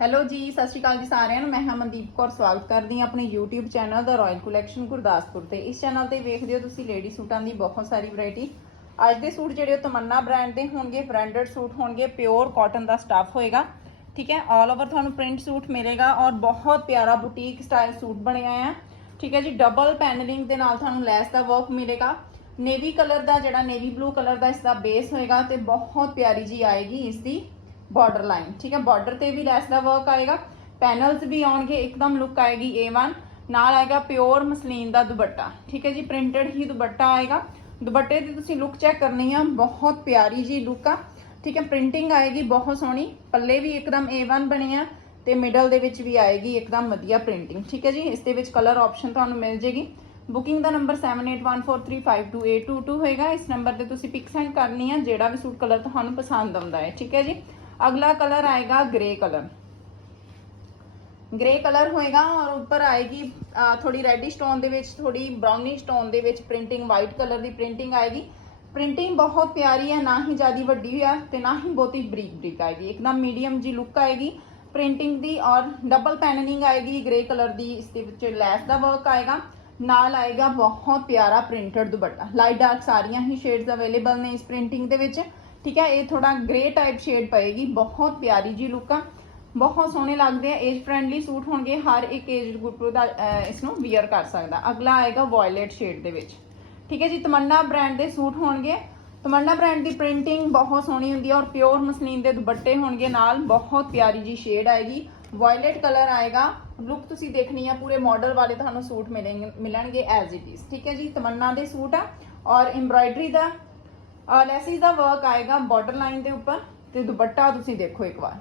Hello ਜੀ, ਸਤਿ ਸ਼੍ਰੀ ਅਕਾਲ ਜੀ ਸਾਰਿਆਂ ਨੂੰ। ਮੈਂ ਹਾਂ ਮਨਦੀਪ ਕੌਰ, ਸਵਾਗਤ ਕਰਦੀ ਹਾਂ ਆਪਣੇ YouTube ਚੈਨਲ ਦਾ ਰਾਇਲ ਕਲੈਕਸ਼ਨ ਗੁਰਦਾਸਪੁਰ ਤੇ। ਇਸ ਚੈਨਲ ਤੇ ਵੇਖਦੇ ਹੋ ਤੁਸੀਂ ਲੇਡੀ ਸੂਟਾਂ ਦੀ ਬਹੁਤ ਸਾਰੀ ਵੈਰਾਈਟੀ ਅੱਜ ਦੇ ਸੂਟ ਜਿਹੜੇ ਉਹ ਤਮੰਨਾ ਬ੍ਰਾਂਡ ਦੇ ਹੋਣਗੇ ਬ੍ਰਾਂਡਡ ਸੂਟ ਹੋਣਗੇ ਪਿਓਰ ਕਾਟਨ ਦਾ ਸਟੱਫ ਹੋਏਗਾ। ਠੀਕ ਹੈ ਆਲ ਓਵਰ ਤੁਹਾਨੂੰ ਪ੍ਰਿੰਟ ਸੂਟ ਮਿਲੇਗਾ ਔਰ ਬਹੁਤ ਪਿਆਰਾ ਬੁਟੀਕ ਸਟਾਈਲ ਸੂਟ ਬਣਿਆ ਆ। ਠੀਕ ਹੈ ਜੀ ਡਬਲ ਪੈਨਲਿੰਗ ਦੇ ਨਾਲ ਤੁਹਾਨੂੰ ਲੈਸ ਦਾ ਵਰਕ ਮਿਲੇਗਾ। ਨੇਵੀ ਕਲਰ ਦਾ ਜਿਹੜਾ ਨੇਵੀ ਬਲੂ ਕਲਰ ਦਾ ਇਸ ਦਾ ਬੇਸ ਹੋਏਗਾ ਤੇ ਬਹੁਤ ਪਿਆਰੀ ਜੀ ਆਏਗੀ ਇਸ ਦੀ। ਬਾਰਡਰ ਲਾਈਨ ਠੀਕ ਹੈ ਬਾਰਡਰ ਤੇ ਵੀ ਲੈਸ ਦਾ ਵਰਕ ਆਏਗਾ ਪੈਨਲਸ ਵੀ ਆਉਣਗੇ ਇੱਕਦਮ ਲੁੱਕ ਆਏਗੀ A1 ਨਾਲ ਆਏਗਾ ਪਿਓਰ ਮਸਲੀਨ ਦਾ ਦੁਪੱਟਾ ਠੀਕ ਹੈ ਜੀ ਪ੍ਰਿੰਟਡ ਹੀ ਦੁਪੱਟਾ ਆਏਗਾ ਦੁਪੱਟੇ ਦੀ ਤੁਸੀਂ ਲੁੱਕ ਚੈੱਕ ਕਰਨੀ ਆ ਬਹੁਤ ਪਿਆਰੀ ਜੀ ਲੁੱਕ ਆ ਠੀਕ ਹੈ ਪ੍ਰਿੰਟਿੰਗ ਆਏਗੀ ਬਹੁਤ ਸੋਹਣੀ ਪੱਲੇ ਵੀ ਇੱਕਦਮ A1 ਬਣੇ ਆ ਤੇ ਮਿਡਲ ਦੇ ਵਿੱਚ ਵੀ ਆਏਗੀ ਇੱਕਦਮ ਵਧੀਆ ਪ੍ਰਿੰਟਿੰਗ ਠੀਕ ਹੈ ਜੀ ਇਸ ਦੇ ਵਿੱਚ ਕਲਰ ਆਪਸ਼ਨ ਤੁਹਾਨੂੰ ਮਿਲ ਜੇਗੀ ਬੁਕਿੰਗ ਦਾ ਨੰਬਰ 7814352822 ਹੋਏਗਾ ਇਸ ਨੰਬਰ ਤੇ ਤੁਸੀਂ ਪਿਕ ਸੈਂਡ ਕਰਨੀ ਆ ਜਿਹੜਾ ਵੀ ਸੂਟ ਕਲਰ ਤੁਹਾਨੂੰ ਪਸੰਦ ਆਉਂਦਾ ਹੈ ਠੀਕ ਹੈ ਜੀ ਅਗਲਾ ਕਲਰ ਆਏਗਾ ਗ੍ਰੇ ਕਲਰ ਗ੍ਰੇ ਕਲਰ ਹੋਏਗਾ ਔਰ ਉੱਪਰ ਆਏਗੀ ਥੋੜੀ ਰੈਡਿਸ਼ ਟੋਨ ਦੇ ਵਿੱਚ ਥੋੜੀ ਬ੍ਰਾਊਨਿਸ਼ ਟੋਨ ਦੇ ਵਿੱਚ ਪ੍ਰਿੰਟਿੰਗ ਵਾਈਟ ਕਲਰ ਦੀ ਪ੍ਰਿੰਟਿੰਗ ਆਏਗੀ ਪ੍ਰਿੰਟਿੰਗ ਬਹੁਤ ਪਿਆਰੀ ਹੈ ਨਾ ਹੀ ਜ਼ਿਆਦੀ ਵੱਡੀ ਹੈ ਤੇ ਨਾ ਹੀ ਬਹੁਤੀ ਬਰੀਕ ਬਰੀਕ ਆਏਗੀ ਇੱਕਦਮ ਮੀਡੀਅਮ ਜੀ ਲੁੱਕ ਆਏਗੀ ਪ੍ਰਿੰਟਿੰਗ ਦੀ ਔਰ ਡਬਲ ਪੈਨਲਿੰਗ ਆਏਗੀ ਗ੍ਰੇ ਕਲਰ ਦੀ ਇਸ ਦੇ ਵਿੱਚ ਲੈਸ ਦਾ ਵਰਕ ਆਏਗਾ ਨਾਲ ਆਏਗਾ ਬਹੁਤ ਪਿਆਰਾ ਪ੍ਰਿੰਟਡ ਦੁਪੱਟਾ ਲਾਈਟ ਡਾਰਕ ਸਾਰੀਆਂ ਹੀ ਸ਼ੇਡਸ ਅਵੇਲੇਬਲ ਨੇ ਇਸ ਪ੍ਰਿੰਟਿੰਗ ਦੇ ਵਿੱਚ ਠੀਕ ਹੈ ਇਹ ਥੋੜਾ ਗ੍ਰੇ ਟਾਈਪ ਸ਼ੇਡ ਪਏਗੀ ਬਹੁਤ ਪਿਆਰੀ ਜੀ ਲੁੱਕ ਆ। ਬਹੁਤ ਸੋਹਣੇ ਲੱਗਦੇ ਆ ਏਜ ਫ੍ਰੈਂਡਲੀ ਸੂਟ ਹੋਣਗੇ ਹਰ ਇੱਕ ਏਜ ਗਰੁੱਪ ਦਾ ਅਹ, ਇਸ ਨੂੰ ਵੀਅਰ ਕਰ ਸਕਦਾ। ਅਗਲਾ ਆਏਗਾ ਵਾਇਲਟ ਸ਼ੇਡ ਦੇ ਵਿੱਚ। ਠੀਕ ਹੈ ਜੀ ਤਮੰਨਾ ਬ੍ਰਾਂਡ ਦੇ ਸੂਟ ਹੋਣਗੇ। ਤਮੰਨਾ ਬ੍ਰਾਂਡ ਦੀ ਪ੍ਰਿੰਟਿੰਗ ਬਹੁਤ ਸੋਹਣੀ ਹੁੰਦੀ ਹੈ ਔਰ ਪਿਓਰ ਮਸਲੀਨ ਦੇ ਦੁਪੱਟੇ ਹੋਣਗੇ ਨਾਲ। ਬਹੁਤ ਪਿਆਰੀ ਜੀ ਸ਼ੇਡ ਆਏਗੀ। ਵਾਇਲਟ ਕਲਰ ਆਏਗਾ। ਲੁੱਕ ਤੁਸੀਂ ਦੇਖਣੀ ਆ ਪੂਰੇ ਮਾਡਲ ਵਾਲੇ ਤੁਹਾਨੂੰ ਸੂਟ ਮਿਲਣਗੇ ਮਿਲਣਗੇ ਐਜ਼ ਇਟ ਇਜ਼ ਠੀਕ ਹੈ ਜੀ ਤਮੰਨਾ ਦੇ ਸੂਟ ਆ ਔਰ ਐਮਬ੍ਰਾਇਡਰੀ ਦਾ ਲੈਸਿਸ ਦਾ ਵਰਕ ਆਏਗਾ ਬਾਰਡਰ ਲਾਈਨ ਦੇ ਉੱਪਰ, ਤੇ ਦੁਪੱਟਾ ਤੁਸੀਂ ਦੇਖੋ ਇੱਕ ਵਾਰ।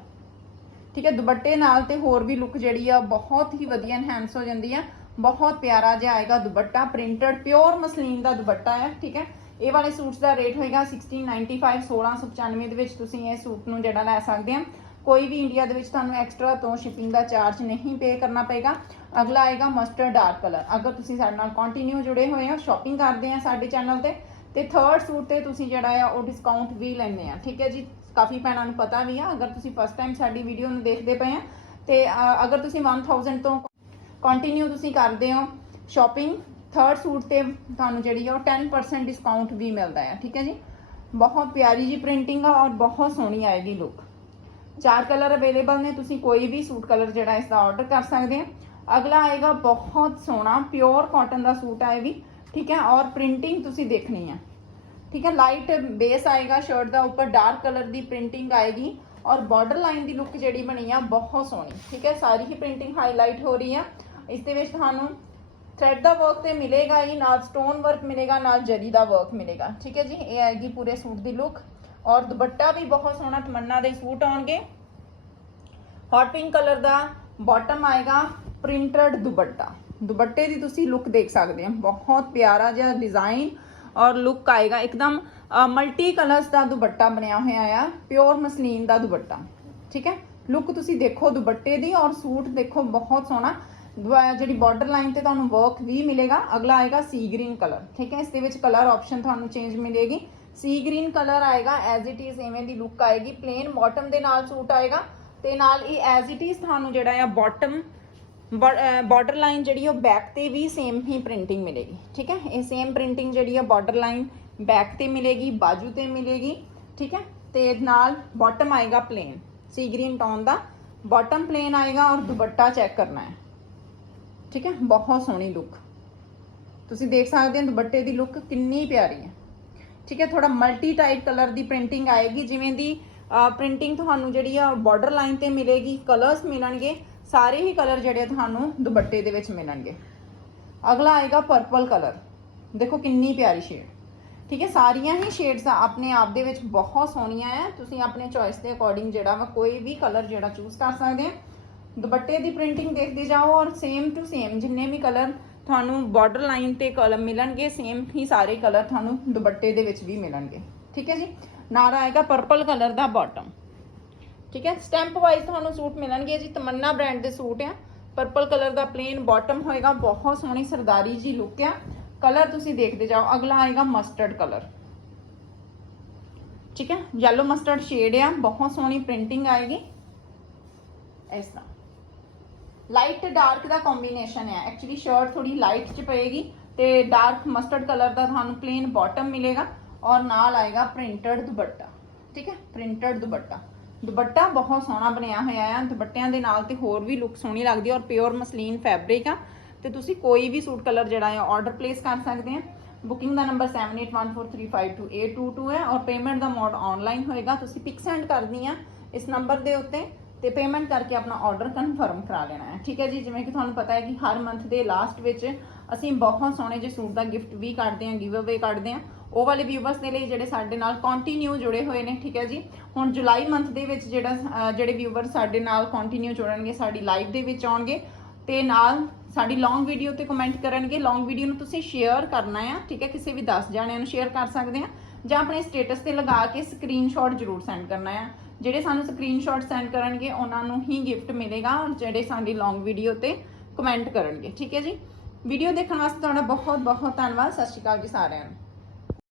ਠੀਕ ਹੈ, ਦੁਪੱਟੇ ਨਾਲ ਤੇ ਹੋਰ ਵੀ ਲੁੱਕ ਜਿਹੜੀ ਆ, ਬਹੁਤ ਹੀ ਵਧੀਆ ਐਨਹਾਂਸ ਹੋ ਜਾਂਦੀ ਆ। ਬਹੁਤ ਪਿਆਰਾ ਜਿਹਾ ਆਏਗਾ ਦੁਪੱਟਾ ਪ੍ਰਿੰਟਡ ਪਿਓਰ ਮਸਲੀਨ ਦਾ ਦੁਪੱਟਾ ਹੈ, ਠੀਕ ਹੈ। ਇਹ ਵਾਲੇ ਸੂਟਸ ਦਾ ਰੇਟ ਹੋਏਗਾ 1695 1695 ਦੇ ਵਿੱਚ ਤੁਸੀਂ ਇਹ ਸੂਟ ਨੂੰ ਜਿਹੜਾ ਲੈ ਸਕਦੇ ਆ। ਕੋਈ ਵੀ ਇੰਡੀਆ ਦੇ ਵਿੱਚ ਤੁਹਾਨੂੰ ਐਕਸਟਰਾ ਤੋਂ ਸ਼ਿਪਿੰਗ ਦਾ ਚਾਰਜ ਨਹੀਂ ਪੇ ਕਰਨਾ ਪਏਗਾ। ਅਗਲਾ ਆਏਗਾ ਮਸਟਰਡ ਡਾਰਕ ਕਲਰ ਅਗਰ ਤੁਸੀਂ ਸਾਡੇ ਨਾਲ ਕੰਟੀਨਿਊ ਜੁੜੇ ਹੋਏ ਹੋ ਸ਼ਾਪਿੰਗ ਕਰਦੇ ਆ ਸਾਡੇ ਚੈਨਲ ਤੇ ਤੇ ਥਰਡ ਸੂਟ ਤੇ ਤੁਸੀਂ ਜਿਹੜਾ ਆ, ਉਹ ਡਿਸਕਾਊਂਟ ਵੀ ਲੈਂਦੇ ਆ। ਠੀਕ ਹੈ ਜੀ? ਕਾਫੀ ਭੈਣਾਂ ਨੂੰ ਪਤਾ ਵੀ ਆ, ਅਗਰ ਤੁਸੀਂ ਫਸਟ ਟਾਈਮ ਸਾਡੀ ਵੀਡੀਓ ਨੂੰ ਦੇਖਦੇ ਪਏ ਆ, ਤੇ ਅਗਰ ਤੁਸੀਂ 1000 ਤੋਂ ਕੰਟੀਨਿਊ ਤੁਸੀਂ ਕਰਦੇ ਹੋ ਸ਼ਾਪਿੰਗ ਥਰਡ ਸੂਟ ਤੇ ਤੁਹਾਨੂੰ ਜਿਹੜੀ ਆ, ਉਹ 10% ਡਿਸਕਾਊਂਟ ਵੀ ਮਿਲਦਾ ਆ। ਠੀਕ ਹੈ ਜੀ? ਬਹੁਤ ਪਿਆਰੀ ਜੀ ਪ੍ਰਿੰਟਿੰਗ ਆ ਔਰ ਬਹੁਤ ਸੋਹਣੀ ਆਏਗੀ ਲੁੱਕ ਚਾਰ ਕਲਰ ਅਵੇਲੇਬਲ ਨੇ, ਤੁਸੀਂ ਕੋਈ ਵੀ ਸੂਟ ਕਲਰ ਜਿਹੜਾ ਇਸ ਦਾ ਆਰਡਰ ਕਰ ਸਕਦੇ ਆ। ਅਗਲਾ ਆਏਗਾ ਬਹੁਤ ਸੋਹਣਾ ਪਿਓਰ ਕਾਟਨ ਦਾ ਸੂਟ ਆ ਇਹ ਵੀ। ਠੀਕ ਹੈ, ਔਰ ਪ੍ਰਿੰਟਿੰਗ ਤੁਸੀਂ ਦੇਖਣੀ ਹੈ। ਠੀਕ ਹੈ ਲਾਈਟ ਬੇਸ ਆਏਗਾ ਸ਼ਰਟ ਦਾ, ਉੱਪਰ ਡਾਰਕ ਕਲਰ ਦੀ ਪ੍ਰਿੰਟਿੰਗ ਆਏਗੀ, ਔਰ ਬਾਰਡਰ ਲਾਈਨ ਦੀ ਲੁੱਕ ਜਿਹੜੀ ਬਣੀ ਆ, ਬਹੁਤ ਸੋਹਣੀ। ਠੀਕ ਹੈ, ਸਾਰੀ ਹੀ ਪ੍ਰਿੰਟਿੰਗ ਹਾਈਲਾਈਟ ਹੋ ਰਹੀ ਆ। ਇਸ ਦੇ ਵਿੱਚ ਤੁਹਾਨੂੰ ਥ੍ਰੈਡ ਦਾ ਵਰਕ ਤੇ ਮਿਲੇਗਾ ਹੀ, ਨਾਲ ਸਟੋਨ ਵਰਕ ਮਿਲੇਗਾ, ਨਾਲ ਜਰੀ ਦਾ ਵਰਕ ਮਿਲੇਗਾ। ਠੀਕ ਹੈ ਜੀ, ਇਹ ਆਏਗੀ ਪੂਰੇ ਸੂਟ ਦੀ ਲੁੱਕ ਔਰ ਦੁਪੱਟਾ ਵੀ ਬਹੁਤ ਸੋਹਣਾ ਤਮੰਨਾ ਦੇ ਸੂਟ ਆਉਣਗੇ। ਹੌਟ ਪਿੰਕ ਕਲਰ ਦਾ ਬਾਟਮ ਆਏਗਾ ਪ੍ਰਿੰਟਡ ਦੁਪੱਟਾ। ਦੁਪੱਟੇ ਦੀ ਤੁਸੀਂ ਲੁੱਕ ਦੇਖ ਸਕਦੇ ਹੋ। ਬਹੁਤ ਪਿਆਰਾ ਜਿਹਾ ਡਿਜ਼ਾਈਨ ਔਰ ਲੁੱਕ ਆਏਗਾ। ਇੱਕਦਮ ਮਲਟੀ ਕਲਰਸ ਦਾ ਦੁਪੱਟਾ ਬਣਿਆ ਹੋਇਆ ਆ। ਪਿਓਰ ਮਸਲੀਨ ਦਾ ਦੁਪੱਟਾ। ਠੀਕ ਹੈ? ਲੁੱਕ ਤੁਸੀਂ ਦੇਖੋ ਦੁਪੱਟੇ ਦੀ ਔਰ ਸੂਟ ਦੇਖੋ, ਬਹੁਤ ਸੋਹਣਾ। ਦੁਆ- ਜਿਹੜੀ ਬਾਰਡਰ ਲਾਈਨ ਤੇ ਤੁਹਾਨੂੰ ਵਰਕ ਵੀ ਮਿਲੇਗਾ। ਅਗਲਾ ਆਏਗਾ ਸੀ ਗ੍ਰੀਨ ਕਲਰ ਠੀਕ ਹੈ? ਇਸ ਦੇ ਵਿੱਚ ਕਲਰ ਆਪਸ਼ਨ ਤੁਹਾਨੂੰ ਚੇਂਜ ਮਿਲੇਗੀ। ਸੀ ਗ੍ਰੀਨ ਕਲਰ ਆਏਗਾ ਐਜ਼ ਇਟ ਇਜ਼ ਐਵੇਂ ਦੀ ਲੁੱਕ ਆਏਗੀ। ਪਲੇਨ ਬਾਟਮ ਦੇ ਨਾਲ ਸੂਟ ਆਏਗਾ। ਤੇ ਨਾਲ ਇਹ ਐਜ਼ ਇਟ ਇਜ਼ ਤੁਹਾਨੂੰ ਜਿਹੜਾ ਆ ਬਾਟਮ ਬਾਰਡਰ ਲਾਈਨ ਜਿਹੜੀ ਉਹ ਬੈਕ ਤੇ ਵੀ ਸੇਮ ਹੀ ਪ੍ਰਿੰਟਿੰਗ ਮਿਲੇਗੀ, ਠੀਕ ਹੈ? ਇਹ ਸੇਮ ਪ੍ਰਿੰਟਿੰਗ ਜਿਹੜੀ ਆ ਬਾਰਡਰ ਲਾਈਨ ਬੈਕ ਤੇ ਮਿਲੇਗੀ, ਬਾਜੂ ਤੇ ਮਿਲੇਗੀ, ਠੀਕ ਹੈ? ਤੇ ਨਾਲ ਬਾਟਮ ਆਏਗਾ ਪਲੇਨ ਸੀ ਗ੍ਰੀਨ ਟੋਨ ਦਾ। ਬਾਟਮ ਪਲੇਨ ਆਏਗਾ ਔਰ ਦੁਪੱਟਾ ਚੈੱਕ ਕਰਨਾ ਹੈ, ਠੀਕ ਹੈ? ਬਹੁਤ ਸੋਹਣੀ ਲੁੱਕ ਤੁਸੀਂ ਦੇਖ ਸਕਦੇ ਹੋ ਦੁਪੱਟੇ ਦੀ ਲੁੱਕ ਕਿੰਨੀ ਪਿਆਰੀ ਹੈ। ਠੀਕ ਹੈ ਥੋੜਾ ਮਲਟੀ ਟਾਈਪ ਕਲਰ ਦੀ ਪ੍ਰਿੰਟਿੰਗ ਆਏਗੀ, ਜਿਵੇਂ ਦੀ ਪ੍ਰਿੰਟਿੰਗ ਤੁਹਾਨੂੰ ਜਿਹੜੀ ਆ ਬਾਰਡਰ ਲਾਈਨ ਤੇ ਮਿਲੇਗੀ ਕਲਰਸ ਮਿਲਣਗੇ। ਸਾਰੇ ਹੀ ਕਲਰ ਜਿਹੜੇ ਤੁਹਾਨੂੰ ਦੁਪੱਟੇ ਦੇ ਵਿੱਚ ਮਿਲਣਗੇ। ਅਗਲਾ ਆਏਗਾ ਪਰਪਲ ਕਲਰ ਦੇਖੋ ਕਿੰਨੀ ਪਿਆਰੀ ਸ਼ੇਡ ਠੀਕ ਹੈ, ਸਾਰੀਆਂ ਹੀ ਸ਼ੇਡਸ ਆਪਣੇ ਆਪ ਦੇ ਵਿੱਚ ਬਹੁਤ ਸੋਹਣੀਆਂ ਆ। ਤੁਸੀਂ ਆਪਣੇ ਚੋਇਸ ਦੇ ਅਕੋਰਡਿੰਗ ਜਿਹੜਾ ਵਾ ਕੋਈ ਵੀ ਕਲਰ ਜਿਹੜਾ ਚੂਜ਼ ਕਰ ਸਕਦੇ ਆ। ਦੁਪੱਟੇ ਦੀ ਪ੍ਰਿੰਟਿੰਗ ਦੇਖਦੇ ਜਾਓ ਔਰ ਸੇਮ ਟੂ ਸੇਮ ਜਿੰਨੇ ਵੀ ਕਲਰ ਤੁਹਾਨੂੰ ਬਾਰਡਰ ਲਾਈਨ ਤੇ ਕਲਰ ਮਿਲਣਗੇ ਸੇਮ ਹੀ ਸਾਰੇ ਕਲਰ ਤੁਹਾਨੂੰ ਦੁਪੱਟੇ ਦੇ ਵਿੱਚ ਵੀ ਮਿਲਣਗੇ। ਠੀਕ ਹੈ ਜੀ? ਨਾਲ ਆਏਗਾ ਪਰਪਲ ਕਲਰ ਦਾ ਬਾਟਮ ਠੀਕ ਹੈ? ਸਟੈਂਪ ਵਾਈਜ਼ ਤੁਹਾਨੂੰ ਸੂਟ ਮਿਲਣਗੇ ਜੀ, ਤਮੰਨਾ ਬ੍ਰਾਂਡ ਦੇ ਸੂਟ ਆ। ਪਰਪਲ ਕਲਰ ਦਾ ਪਲੇਨ ਬਾਟਮ ਹੋਏਗਾ, ਬਹੁਤ ਸੋਹਣੀ ਸਰਦਾਰੀ ਜੀ ਲੁੱਕ ਆ। ਕਲਰ ਤੁਸੀਂ ਦੇਖਦੇ ਜਾਓ, ਅਗਲਾ ਆਏਗਾ ਮਸਟਰਡ ਕਲਰ ਠੀਕ ਹੈ? Yellow ਮਸਟਰਡ ਸ਼ੇਡ ਆ, ਬਹੁਤ ਸੋਹਣੀ ਪ੍ਰਿੰਟਿੰਗ ਆਏਗੀ। ਇਸ ਤਰ੍ਹਾਂ। ਲਾਈਟ ਤੇ ਡਾਰਕ ਦਾ ਕੰਬੀਨੇਸ਼ਨ ਆ। ਐਕਚੁਅਲੀ ਸ਼ਰਟ ਥੋੜੀ ਲਾਈਟ ਚ ਪਏਗੀ ਤੇ ਡਾਰਕ ਮਸਟਰਡ ਕਲਰ ਦਾ ਤੁਹਾਨੂੰ ਪਲੇਨ ਬਾਟਮ ਮਿਲੇਗਾ ਔਰ ਨਾਲ ਆਏਗਾ ਪ੍ਰਿੰਟਡ ਦੁਪੱਟਾ। ਠੀਕ ਹੈ? ਪ੍ਰਿੰਟਡ ਦੁਪੱਟਾ। ਦੁਪੱਟਾ ਬਹੁਤ ਸੋਹਣਾ ਬਣਿਆ ਹੋਇਆ ਆ। ਦੁਪੱਟਿਆਂ ਦੇ ਨਾਲ ਤੇ ਹੋਰ ਵੀ ਲੁੱਕ ਸੋਹਣੀ ਲੱਗਦੀ ਹੈ ਔਰ ਪਿਓਰ ਮਸਲੀਨ ਫੈਬਰਿਕ ਆ। ਤੇ ਤੁਸੀਂ ਕੋਈ ਵੀ ਸੂਟ ਕਲਰ ਜਿਹੜਾ ਹੈ ਆਰਡਰ ਪਲੇਸ ਕਰ ਸਕਦੇ ਆ। ਬੁਕਿੰਗ ਦਾ ਨੰਬਰ 7814352822 ਹੈ ਔਰ ਪੇਮੈਂਟ ਦਾ ਮੋਡ ਆਨਲਾਈਨ ਹੋਏਗਾ। ਤੁਸੀਂ ਪਿਕ ਸੈਂਡ ਕਰਨੀ ਆ ਇਸ ਨੰਬਰ ਦੇ ਉੱਤੇ ਤੇ ਪੇਮੈਂਟ ਕਰਕੇ ਆਪਣਾ ਆਰਡਰ ਕਨਫਰਮ ਕਰਾ ਲੈਣਾ ਹੈ ਠੀਕ ਹੈ ਜੀ, ਜਿਵੇਂ ਕਿ ਤੁਹਾਨੂੰ ਪਤਾ ਹੈ ਕਿ ਹਰ ਮੰਥ ਦੇ ਲਾਸਟ ਵਿੱਚ ਅਸੀਂ ਬਹੁਤ ਸੋਹਣੇ ਜਿਹੇ ਸੂਟ ਦਾ ਗਿਫਟ ਵੀ ਕੱਢਦੇ ਹਾਂ ਗਿਵ ਅਵੇ ਕੱਢਦੇ ਹਾਂ। ਉਹ ਵਾਲੇ ਵਿਊਵਰਸ ਦੇ ਲਈ ਜਿਹੜੇ ਸਾਡੇ ਨਾਲ ਕੰਟੀਨਿਊ ਜੁੜੇ ਹੋਏ ਨੇ, ਠੀਕ ਹੈ ਜੀ? ਹੁਣ ਜੁਲਾਈ ਮੰਥ ਦੇ ਵਿੱਚ ਜਿਹੜਾ ਜਿਹੜੇ ਵਿਊਵਰ ਸਾਡੇ ਨਾਲ ਕੰਟੀਨਿਊ ਜੁੜਨਗੇ, ਸਾਡੀ ਲਾਈਵ ਦੇ ਵਿੱਚ ਆਉਣਗੇ ਤੇ ਨਾਲ ਸਾਡੀ ਲੌਂਗ ਵੀਡੀਓ ਤੇ ਕਮੈਂਟ ਕਰਨਗੇ। ਲੌਂਗ ਵੀਡੀਓ ਨੂੰ ਤੁਸੀਂ ਸ਼ੇਅਰ ਕਰਨਾ ਆ, ਠੀਕ ਹੈ? ਕਿਸੇ ਵੀ 10 ਜਣਿਆਂ ਨੂੰ ਸ਼ੇਅਰ ਕਰ ਸਕਦੇ ਆ ਜਾਂ ਆਪਣੇ ਸਟੇਟਸ ਤੇ ਲਗਾ ਕੇ ਸਕਰੀਨਸ਼ਾਟ ਜ਼ਰੂਰ ਸੈਂਡ ਕਰਨਾ ਆ। ਜਿਹੜੇ ਸਾਨੂੰ ਸਕਰੀਨਸ਼ਾਟ ਸੈਂਡ ਕਰਨਗੇ, ਉਹਨਾਂ ਨੂੰ ਹੀ ਗਿਫਟ ਮਿਲੇਗਾ ਔਰ ਜਿਹੜੇ ਸਾਡੀ ਲੌਂਗ ਵੀਡੀਓ ਤੇ ਕਮੈਂਟ ਕਰਨਗੇ, ਠੀਕ ਹੈ ਜੀ? ਵੀਡੀਓ ਦੇਖਣ ਵਾਸਤੇ ਤੁਹਾਡਾ ਬਹੁਤ ਬਹੁਤ ਧੰਨਵਾਦ। ਸਤਿ ਸ਼੍ਰੀ ਅਕਾਲ ਜੀ ਸਾਰਿਆਂ ਨੂੰ।